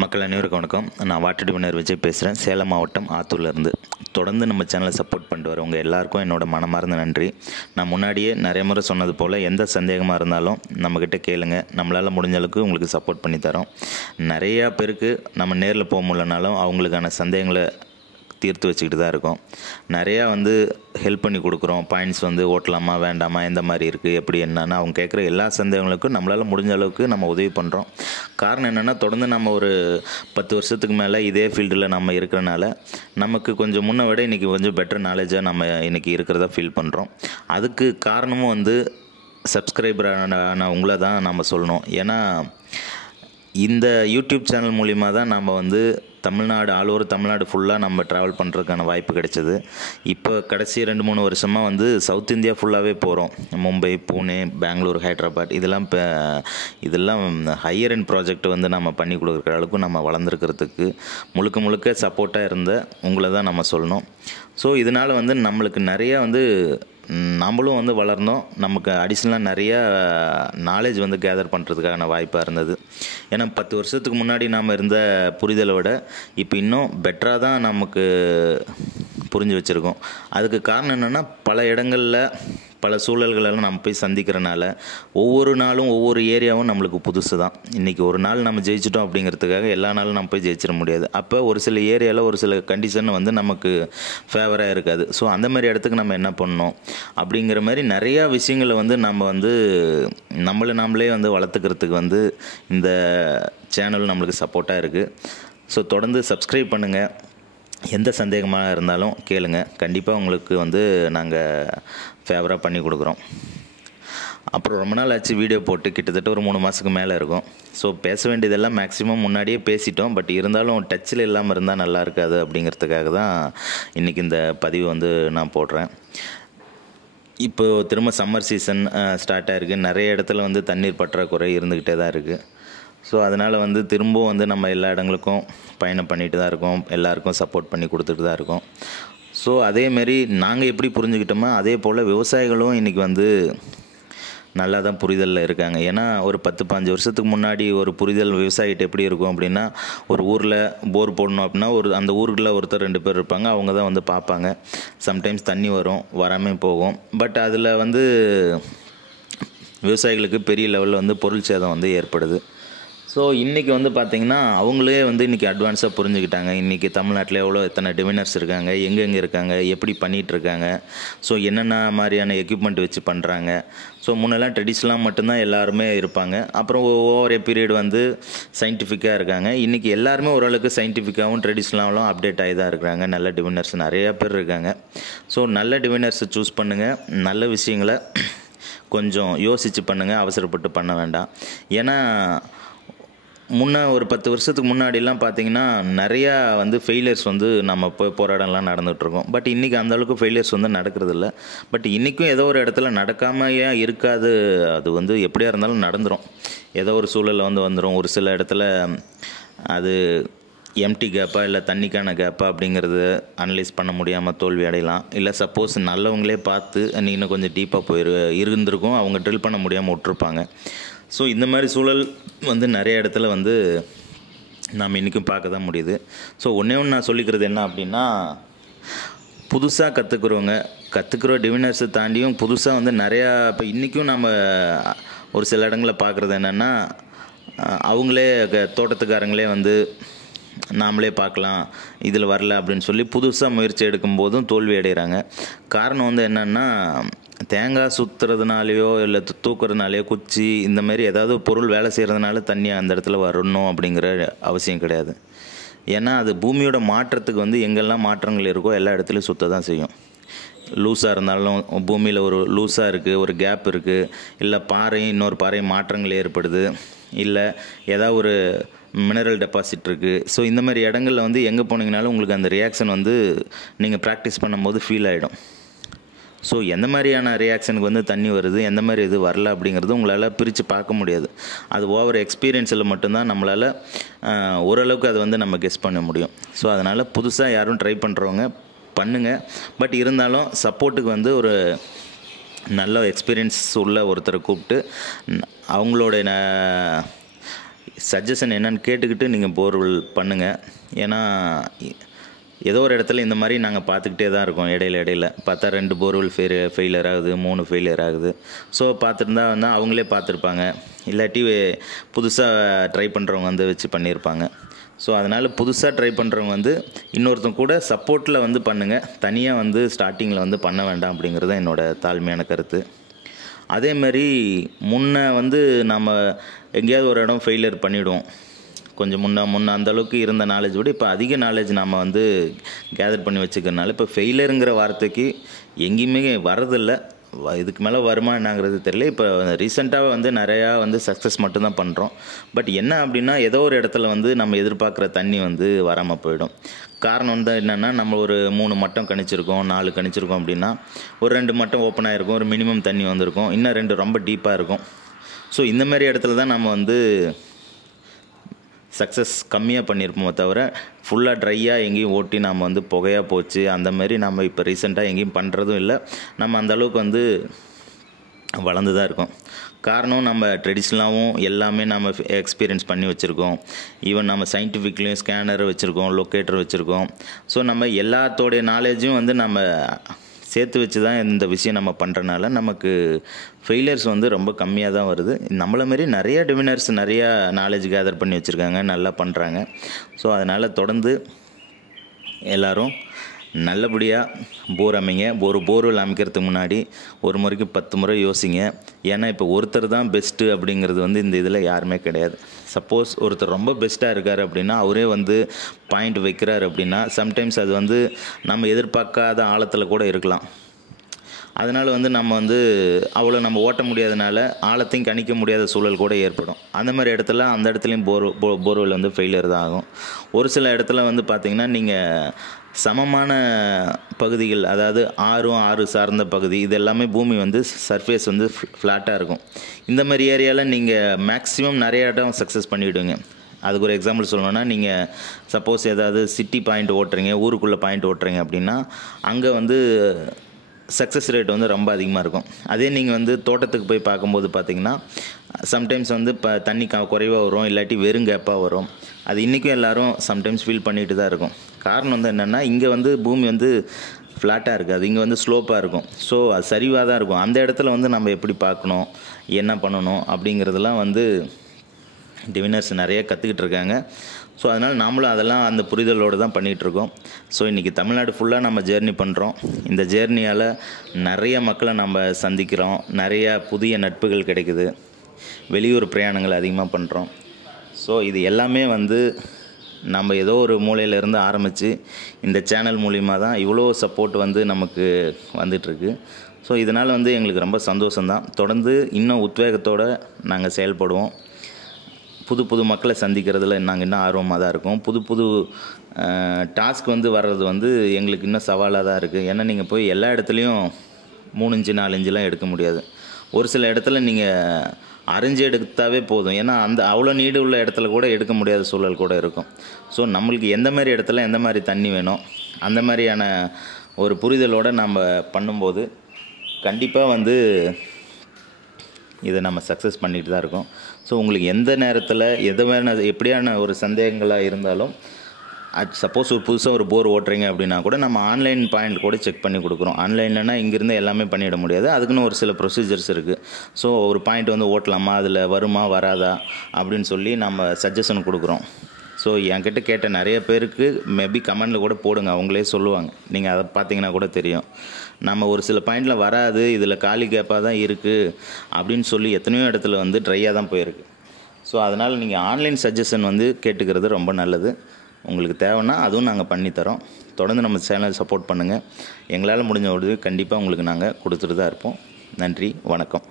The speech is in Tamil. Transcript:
மக்கள் அனைவருக்கும் வணக்கம். நான் வாட்டர் டிவினர் விஜய் பேசுகிறேன், சேலம் மாவட்டம் ஆத்தூர்லேருந்து. தொடர்ந்து நம்ம சேனலை சப்போர்ட் பண்ணிட்டு வரவங்க எல்லாருக்கும் என்னோட மனமார்ந்த நன்றி. நான் முன்னாடியே நிறைய முறை சொன்னது போல் எந்த சந்தேகமாக இருந்தாலும் நம்மக்கிட்ட கேளுங்க, நம்மளால் முடிஞ்ச அளவுக்கு உங்களுக்கு சப்போர்ட் பண்ணி தரோம். நிறையா பேருக்கு நம்ம நேரில் போக முடியலனாலும் அவங்களுக்கான சந்தேகங்களை தீர்த்து வச்சுக்கிட்டு தான் இருக்கோம். நிறையா ஹெல்ப் பண்ணி கொடுக்குறோம். பாயிண்ட்ஸ் ஓட்டலாமா வேண்டாமா, எந்த மாதிரி இருக்குது, எப்படி என்னன்னா அவங்க கேட்குற எல்லா சந்தேகங்களுக்கும் நம்மளால் முடிஞ்ச அளவுக்கு நம்ம உதவி பண்ணுறோம். காரணம் என்னென்னா, தொடர்ந்து நம்ம ஒரு 10 வருஷத்துக்கு மேலே இதே ஃபீல்டில் நம்ம இருக்கிறனால நமக்கு கொஞ்சம் முன்னை விட இன்றைக்கி கொஞ்சம் பெட்டர் நாலேஜாக நம்ம இன்றைக்கி இருக்கிறதா ஃபீல் பண்ணுறோம். அதுக்கு காரணமும் சப்ஸ்கிரைபரான உங்களை தான் நம்ம சொல்லணும். ஏன்னா இந்த யூடியூப் சேனல் மூலிமா தான் நம்ம தமிழ்நாடு ஆல் ஓவர் தமிழ்நாடு ஃபுல்லாக நம்ம ட்ராவல் பண்ணுறதுக்கான வாய்ப்பு கிடைச்சது. இப்போ கடைசி 2-3 வருஷமாக சவுத் இந்தியா ஃபுல்லாகவே போகிறோம். மும்பை, பூனே, பெங்களூர், ஹைதராபாத் இதெல்லாம் ஹையர் எண்ட் ப்ராஜெக்ட் நம்ம பண்ணி கொடுக்குற அளவுக்கு நம்ம வளர்ந்துருக்கிறதுக்கு முழுக்க சப்போர்ட்டாக இருந்த உங்களை தான் நம்ம சொல்லணும். ஸோ இதனால் நம்மளுக்கு நிறையா நம்மளும் வளர்ந்தோம். நமக்கு அடிஷ்னலாக நிறையா நாலேஜ் கேதர் பண்ணுறதுக்கான வாய்ப்பாக இருந்தது. ஏன்னா 10 வருஷத்துக்கு முன்னாடி நாம் இருந்த புரிதலை விட இப்போ இன்னும் பெட்டராக தான் நமக்கு புரிஞ்சு வச்சுருக்கோம். அதுக்கு காரணம் என்னென்னா, பல இடங்களில் பல சூழல்களெல்லாம் நம்ம போய் சந்திக்கிறனால ஒவ்வொரு நாளும் ஒவ்வொரு ஏரியாவும் நம்மளுக்கு புதுசு தான். இன்றைக்கி ஒரு நாள் நம்ம ஜெயிச்சிட்டோம் அப்படிங்கிறதுக்காக எல்லா நாளும் நம்ம போய் ஜெயிச்சிட முடியாது. அப்போ ஒரு சில ஏரியாவில் ஒரு சில கண்டிஷன் நமக்கு ஃபேவராக இருக்காது. ஸோ அந்த மாதிரி இடத்துக்கு நம்ம என்ன பண்ணணும் அப்படிங்கிற மாதிரி நிறையா விஷயங்களை நம்ம நாமளே வளர்த்துக்கிறதுக்கு இந்த சேனல் நம்மளுக்கு சப்போர்ட்டாக இருக்குது. ஸோ தொடர்ந்து சப்ஸ்கிரைப் பண்ணுங்கள். எந்த சந்தேகமாக இருந்தாலும் கேளுங்க, கண்டிப்பாக உங்களுக்கு நாங்கள் ஃபேவராக பண்ணி கொடுக்குறோம். அப்புறம் ரொம்ப நாள் ஆச்சு வீடியோ போட்டு, கிட்டத்தட்ட ஒரு 3 மாதத்துக்கு மேலே இருக்கும். ஸோ பேச வேண்டியதெல்லாம் மேக்ஸிமம் முன்னாடியே பேசிட்டோம். பட் இருந்தாலும் டச்சில் இல்லாமல் இருந்தால் நல்லா இருக்காது அப்படிங்கிறதுக்காக தான் இன்றைக்கி இந்த பதிவு நான் போடுறேன். இப்போது திரும்ப சம்மர் சீசன் ஸ்டார்ட் ஆகிருக்கு. நிறைய இடத்துல தண்ணீர் பற்றாக்குறை இருந்துக்கிட்டே தான் இருக்குது. ஸோ அதனால் திரும்பவும் நம்ம எல்லா இடங்களுக்கும் பயணம் பண்ணிட்டு தான் இருக்கோம். எல்லாருக்கும் சப்போர்ட் பண்ணி கொடுத்துட்டு தான் இருக்கோம். ஸோ அதேமாரி நாங்கள் எப்படி புரிஞ்சுக்கிட்டோமோ அதே போல் விவசாயிகளும் இன்றைக்கி நல்லா தான் புரிதலில் இருக்காங்க. ஏன்னா ஒரு 10-15 வருஷத்துக்கு முன்னாடி ஒரு புரிதல் விவசாயிகிட்ட எப்படி இருக்கும் அப்படின்னா, ஒரு ஊரில் போர் போடணும் அப்படின்னா அந்த ஊருக்குள்ள ஒருத்தர் 2 பேர் இருப்பாங்க. அவங்க தான் பார்ப்பாங்க. சம்டைம்ஸ் தண்ணி வரும், வராமல் போகும். பட் அதில் விவசாயிகளுக்கு பெரிய லெவலில் பொருள் சேதம் ஏற்படுது. ஸோ இன்றைக்கி பார்த்திங்கன்னா அவங்களே இன்றைக்கி அட்வான்ஸாக புரிஞ்சுக்கிட்டாங்க. இன்றைக்கி தமிழ்நாட்டில் எத்தனை டிவினர்ஸ் இருக்காங்க, எங்கெங்கே இருக்காங்க, எப்படி பண்ணிகிட்ருக்காங்க, ஸோ என்னென்ன மாதிரியான எக்யூப்மெண்ட் வச்சு பண்ணுறாங்க. ஸோ முன்னெல்லாம் ட்ரெடிஷ்னலாக மட்டும்தான் எல்லாருமே இருப்பாங்க. அப்புறம் ஒவ்வொரு பீரியட் சயின்டிஃபிக்காக இருக்காங்க. இன்றைக்கி எல்லாருமே ஓரளவுக்கு சயின்டிஃபிக்காகவும் ட்ரெடிஷ்னலாகவும் அப்டேட் ஆகி தான் இருக்கிறாங்க. நல்ல டிவினர்ஸ் நிறையா பேர் இருக்காங்க. ஸோ நல்ல டிவினர்ஸை சூஸ் பண்ணுங்கள். நல்ல விஷயங்களை கொஞ்சம் யோசித்து பண்ணுங்கள், அவசரப்பட்டு பண்ண வேண்டாம். ஏன்னா முன்னே ஒரு 10 வருஷத்துக்கு முன்னாடிலாம் பார்த்திங்கன்னா நிறையா ஃபெயிலியர்ஸ் நம்ம போய் போராடலாம் நடந்துகிட்ருக்கோம். பட் இன்றைக்கி அந்தளவுக்கு ஃபெயிலியர்ஸ் நடக்கிறதில்ல. பட் இன்றைக்கும் ஏதோ ஒரு இடத்துல நடக்காமையே இருக்காது. அது எப்படியா இருந்தாலும் நடந்துடும். ஏதோ ஒரு சூழலில் வந்துடும். ஒரு சில இடத்துல அது எம்டி கேப்பா இல்லை தண்ணிக்கான கேப்பா அப்படிங்கிறது அனலைஸ் பண்ண முடியாமல் தோல்வி அடையலாம். இல்லை சப்போஸ் நல்லவங்களே பார்த்து நீ இன்னும் கொஞ்சம் டீப்பாக இருந்திருக்கும், அவங்க ட்ரில் பண்ண முடியாமல் விட்டுருப்பாங்க. ஸோ இந்த மாதிரி சூழல் நிறைய இடத்துல நாம் இன்றைக்கும் பார்க்க தான் முடியுது. ஸோ ஒன்று நான் சொல்லிக்கிறது என்ன அப்படின்னா, புதுசாக கற்றுக்குற டிவினர்ஸை தாண்டியும் புதுசாக நிறையா இப்போ இன்றைக்கும் நம்ம ஒரு சில இடங்களில் பார்க்குறது என்னென்னா, அவங்களே தோட்டத்துக்காரங்களே நாமளே பார்க்கலாம், இதில் வரல அப்படின்னு சொல்லி புதுசாக முயற்சி எடுக்கும்போதும் தோல்வி அடைகிறாங்க. காரணம் என்னென்னா, தேங்காய் சுற்றுறதுனாலையோ இல்லை தூக்குறதுனாலையோ குச்சி இந்த மாதிரி ஏதாவது பொருள் வேலை செய்கிறதுனால தண்ணி அந்த இடத்துல வரணும் அப்படிங்கிற அவசியம் கிடையாது. ஏன்னா அது பூமியோட மாற்றத்துக்கு எங்கெல்லாம் மாற்றங்கள் இருக்கோ எல்லா இடத்துலையும் சுற்ற தான் செய்யும். லூஸாக இருந்தாலும் பூமியில் ஒரு லூஸாக இருக்குது, ஒரு கேப் இருக்குது, இல்லை பாறையும் இன்னொரு பாறையும் மாற்றங்கள் ஏற்படுது, இல்லை ஏதாவது ஒரு மினரல் டெபாசிட் இருக்குது. ஸோ இந்த மாதிரி இடங்களில் எங்கே போனீங்கனாலும் உங்களுக்கு அந்த ரியாக்ஷன் நீங்கள் ப்ராக்டிஸ் பண்ணும்போது ஃபீல் ஆகிடும். ஸோ எந்த மாதிரியான ரியாக்ஷனுக்கு தண்ணி வருது, எந்த மாதிரி இது வரல அப்படிங்கிறது உங்களால் பிரித்து பார்க்க முடியாது. அது ஓவர் எக்ஸ்பீரியன்ஸில் மட்டும்தான் நம்மளால் ஓரளவுக்கு அதை நம்ம கெஸ் பண்ண முடியும். ஸோ அதனால் புதுசாக யாரும் ட்ரை பண்ணுறவங்க பண்ணுங்கள். பட் இருந்தாலும் சப்போர்ட்டுக்கு ஒரு நல்ல எக்ஸ்பீரியன்ஸ் உள்ள ஒருத்தரை கூப்பிட்டு அவங்களோட சஜஷன் என்னன்னு கேட்டுக்கிட்டு நீங்கள் போர்வெல் பண்ணுங்கள். ஏன்னா ஏதோ ஒரு இடத்துல இந்த மாதிரி நாங்கள் பார்த்துக்கிட்டே தான் இருக்கோம். இடையில பார்த்தா 2 போர்வெல் ஃபெயிலியர் ஆகுது, 3 ஃபெயிலியர் ஆகுது. ஸோ பார்த்துருந்தா வந்து அவங்களே பார்த்துருப்பாங்க, இல்லாட்டி புதுசாக ட்ரை பண்ணுறவங்க வந்து வச்சு பண்ணியிருப்பாங்க. ஸோ அதனால் புதுசாக ட்ரை பண்ணுறவங்க வந்து இன்னொருத்தங்க கூட சப்போர்ட்டில் வந்து பண்ணுங்கள். தனியாக வந்து ஸ்டார்டிங்கில் வந்து பண்ண வேண்டாம் அப்படிங்கிறது தான் என்னோடய தாழ்மையான கருத்து. அதேமாதிரி முன்ன வந்து நம்ம எங்கேயாவது ஒரு இடம் ஃபெயிலியர் பண்ணிவிடுவோம். கொஞ்சம் முன்ன அந்தளவுக்கு இருந்த நாலேஜ் விட இப்போ அதிக நாலேஜ் நம்ம வந்து கேதர் பண்ணி வச்சுக்கிறனால இப்போ ஃபெயிலியருங்கிற வார்த்தைக்கு எங்கேயுமே வரதில்லை. இதுக்கு மேலே வருமா என்னங்கிறது தெரியல. இப்போ ரீசெண்டாக வந்து நிறையா வந்து சக்ஸஸ் மட்டும்தான் பண்ணுறோம். பட் என்ன அப்படின்னா ஏதோ ஒரு இடத்துல வந்து நம்ம எதிர்பார்க்குற தண்ணி வந்து வராமல் போயிடும். காரணம் வந்து என்னென்னா நம்ம ஒரு 3 மட்டம் கணிச்சிருக்கோம், 4 கணிச்சிருக்கோம் அப்படின்னா ஒரு 2 மட்டம் ஓப்பன் ஆகிருக்கும், ஒரு மினிமம் தண்ணி வந்திருக்கும், இன்னும் 2 ரொம்ப டீப்பாக இருக்கும். ஸோ இந்தமாரி இடத்துல தான் நம்ம வந்து சக்ஸஸ் கம்மியாக பண்ணியிருப்போமே தவிர ஃபுல்லாக ட்ரையாக எங்கேயும் ஓட்டி நம்ம வந்து புகையாக போச்சு அந்தமாரி நம்ம இப்போ ரீசெண்டாக எங்கேயும் பண்ணுறதும் இல்லை. நம்ம அந்தளவுக்கு வந்து வளர்ந்து தான் இருக்கோம். காரணம் நம்ம ட்ரெடிஷ்னலாகவும் எல்லாமே நம்ம எக்ஸ்பீரியன்ஸ் பண்ணி வச்சுருக்கோம். ஈவன் நம்ம சயின்டிஃபிக்லேயும் ஸ்கேனர் வச்சுருக்கோம், லொக்கேட்டர் வச்சுருக்கோம். ஸோ நம்ம எல்லாத்தோடைய நாலேஜும் வந்து நம்ம சேர்த்து வச்சு தான் இந்த விஷயம் நம்ம பண்ணுறனால நமக்கு ஃபெயிலியர்ஸ் வந்து ரொம்ப கம்மியாக தான் வருது. நம்மளை மாரி நிறையா டிவினர்ஸ் நிறையா நாலேஜ் கேதர் பண்ணி வச்சுருக்காங்க, நல்லா பண்ணுறாங்க. ஸோ அதனால் தொடர்ந்து எல்லோரும் நல்லபடியாக போர் அமைங்க. போர்வெல் அமைக்கிறதுக்கு முன்னாடி ஒரு முறைக்கு 10 முறை யோசிங்க. ஏன்னா இப்போ ஒருத்தர் தான் பெஸ்ட்டு அப்படிங்கிறது வந்து இந்த இதில் யாருமே கிடையாது. சப்போஸ் ஒருத்தர் ரொம்ப பெஸ்ட்டாக இருக்கார் அப்படின்னா அவரே வந்து பாயிண்ட் வைக்கிறார் அப்படின்னா சம்டைம்ஸ் அது வந்து நம்ம எதிர்பார்க்காத ஆழத்தில் கூட இருக்கலாம். அதனால் வந்து நம்ம வந்து அவ்வளோ நம்ம ஓட்ட முடியாதனால ஆழத்தையும் கணிக்க முடியாத சூழல் கூட ஏற்படும். அந்த மாதிரி இடத்துல அந்த இடத்துலையும் போர்வெல் வந்து ஃபெயிலியர் தான் ஆகும். ஒரு சில இடத்துல வந்து பார்த்திங்கன்னா நீங்கள் சமமான பகுதிகள், அதாவது ஆறு சார்ந்த பகுதி, இது எல்லாமே பூமி வந்து சர்ஃபேஸ் வந்து ஃப்ளாட்டாக இருக்கும். இந்த மாதிரி ஏரியாவில் நீங்கள் மேக்ஸிமம் நிறைய இடம் சக்ஸஸ் பண்ணிவிடுவீங்க. அதுக்கு ஒரு எக்ஸாம்பிள் சொல்லணுன்னா, நீங்கள் சப்போஸ் ஏதாவது சிட்டி பாயிண்ட் ஓட்டுறீங்க, ஊருக்குள்ளே பாயிண்ட் ஓட்டுறீங்க அப்படின்னா அங்கே வந்து சக்ஸஸ் ரேட் வந்து ரொம்ப அதிகமாக இருக்கும். அதே நீங்கள் வந்து தோட்டத்துக்கு போய் பார்க்கும்போது பார்த்திங்கன்னா சம்டைம்ஸ் வந்து தண்ணி குறைவாக வரும், இல்லாட்டி வெறும் கேப்பாக வரும். அது இன்றைக்கும் எல்லோரும் சம்டைம்ஸ் ஃபீல் பண்ணிட்டு தான் இருக்கும். காரணம் வந்து என்னென்னா இங்கே வந்து பூமி வந்து ஃப்ளாட்டாக இருக்காது, இங்கே வந்து ஸ்லோப்பாக இருக்கும். ஸோ அது சரிவாக தான் இருக்கும். அந்த இடத்துல வந்து நம்ம எப்படி பார்க்கணும், என்ன பண்ணணும் அப்படிங்கிறதெல்லாம் வந்து டிவினர்ஸ் நிறைய கற்றுக்கிட்டு இருக்காங்க. ஸோ அதனால் நாமளும் அதெல்லாம் அந்த புரிதலோடு தான் பண்ணிகிட்ருக்கோம். ஸோ இன்றைக்கி தமிழ்நாடு ஃபுல்லாக நம்ம ஜேர்னி பண்ணுறோம். இந்த ஜேர்னியால் நிறைய மக்களை நம்ம சந்திக்கிறோம், நிறையா புதிய நட்புகள் கிடைக்குது, வெளியூர் பிரயாணங்கள் அதிகமாக பண்ணுறோம். ஸோ இது எல்லாமே வந்து நம்ம ஏதோ ஒரு மூலையிலேருந்து ஆரம்பித்து இந்த சேனல் மூலிமா தான் இவ்வளோ சப்போர்ட் வந்து நமக்கு வந்துட்டுருக்கு. ஸோ இதனால் வந்து எங்களுக்கு ரொம்ப சந்தோஷம்தான். தொடர்ந்து இன்னும் உத்வேகத்தோடு நாங்கள் செயல்படுவோம். புது மக்களை சந்திக்கிறதுல நாங்கள் இன்னும் ஆர்வமாக தான் இருக்கோம். புது டாஸ்க் வந்து வர்றது வந்து எங்களுக்கு இன்னும் சவாலாக தான் இருக்குது. ஏன்னா நீங்கள் போய் எல்லா இடத்துலையும் 3 இன்ச்சு 4 இன்ச்சுலாம் எடுக்க முடியாது. ஒரு சில இடத்துல நீங்கள் அரைஞ்சு எடுத்தாவே போதும். ஏன்னா அவ்வளோ நீடு உள்ள இடத்துல கூட எடுக்க முடியாத சூழல் கூட இருக்கும். ஸோ நம்மளுக்கு எந்த மாதிரி இடத்துல எந்த மாதிரி தண்ணி வேணும், அந்த மாதிரியான ஒரு புரிதலோடு நம்ம பண்ணும்போது கண்டிப்பாக வந்து இதை நம்ம சக்ஸஸ் பண்ணிட்டு தான் இருக்கோம். ஸோ உங்களுக்கு எந்த நேரத்தில் எப்படியான ஒரு சந்தேகங்களாக இருந்தாலும், சப்போஸ் புதுசாக ஒரு போர் ஓட்டுறீங்க அப்படின்னா கூட நம்ம ஆன்லைன் பாயிண்ட் கூட செக் பண்ணி கொடுக்குறோம். ஆன்லைன்லனா இங்கேருந்து எல்லாமே பண்ணிட முடியாது, அதுக்குன்னு ஒரு சில ப்ரொசீஜர்ஸ் இருக்குது. ஸோ ஒரு பாயிண்ட் வந்து ஓட்டலாமா, அதில் வருமா வராதா அப்படின்னு சொல்லி நம்ம சஜஷன் கொடுக்குறோம். ஸோ என்கிட்ட கேட்ட நிறைய பேருக்கு மேபி கமெண்டில் கூட போடுங்க, அவங்களே சொல்லுவாங்க. நீங்கள் அதை பார்த்தீங்கன்னா கூட தெரியும். நம்ம ஒரு சில பாயிண்டில் வராது, இதில் காலி கேப்பாக தான் இருக்குது அப்படின்னு சொல்லி எத்தனையோ இடத்துல வந்து ட்ரையாக தான் போயிருக்கு. ஸோ அதனால் நீங்கள் ஆன்லைன் சஜஷன் வந்து கேட்டுக்கிறது ரொம்ப நல்லது. உங்களுக்கு தேவைன்னா அதுவும் நாங்கள் பண்ணித்தரோம். தொடர்ந்து நம்ம சேனல் சப்போர்ட் பண்ணுங்கள். எங்களால் முடிஞ்ச உதவி கண்டிப்பாக உங்களுக்கு நாங்கள் கொடுத்துட்டு தான் இருப்போம். நன்றி, வணக்கம்.